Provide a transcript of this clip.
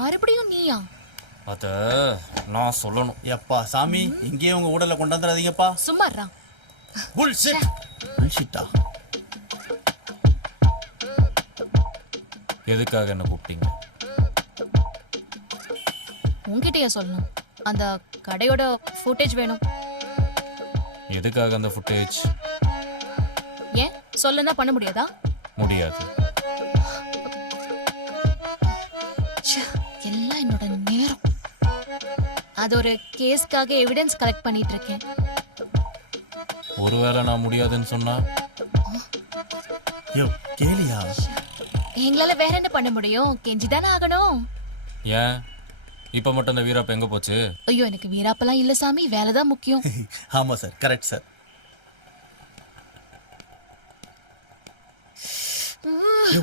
மறுபடியும் நீயா? அத நான் சொல்லணும். எப்பா சாமி, இங்கேயே உங்க ஊடல கொண்டாந்துறாதீங்கப்பா. சும்மாறா. புல்ஷிட். புல்ஷிட்டா. எதுக்காக என்ன கூப்பிட்டீங்க? உன்கிட்டயா சொல்லணும்? அந்த கடையோட ஃபுட்டேஜ் வேணும். எதுக்காக அந்த ஃபுட்டேஜ்? ஏன் சொல்லனா பண்ண முடியாதா? முடியாது. ச்சே, எல்லாம் என்னோட நேரம். அது ஒரு கேஸ்க்காக எவிடன்ஸ் கலெக்ட் பண்ணிட்டு இருக்கேன். ஒருவேளை நான் முடியாதுன்னு சொன்னா? யோ கேலியா? எங்களால வேற என்ன பண்ண முடியும்? கெஞ்சிதானே ஆகணும். ஏன் இப்ப மட்டும் இந்த வீராப்ப எங்க போச்சு? ஐயோ, எனக்கு வீராப்பெல்லாம் இல்ல சாமி, வேலைதான் முக்கியம். ஆமா சார், கரெக்ட் சார். யோ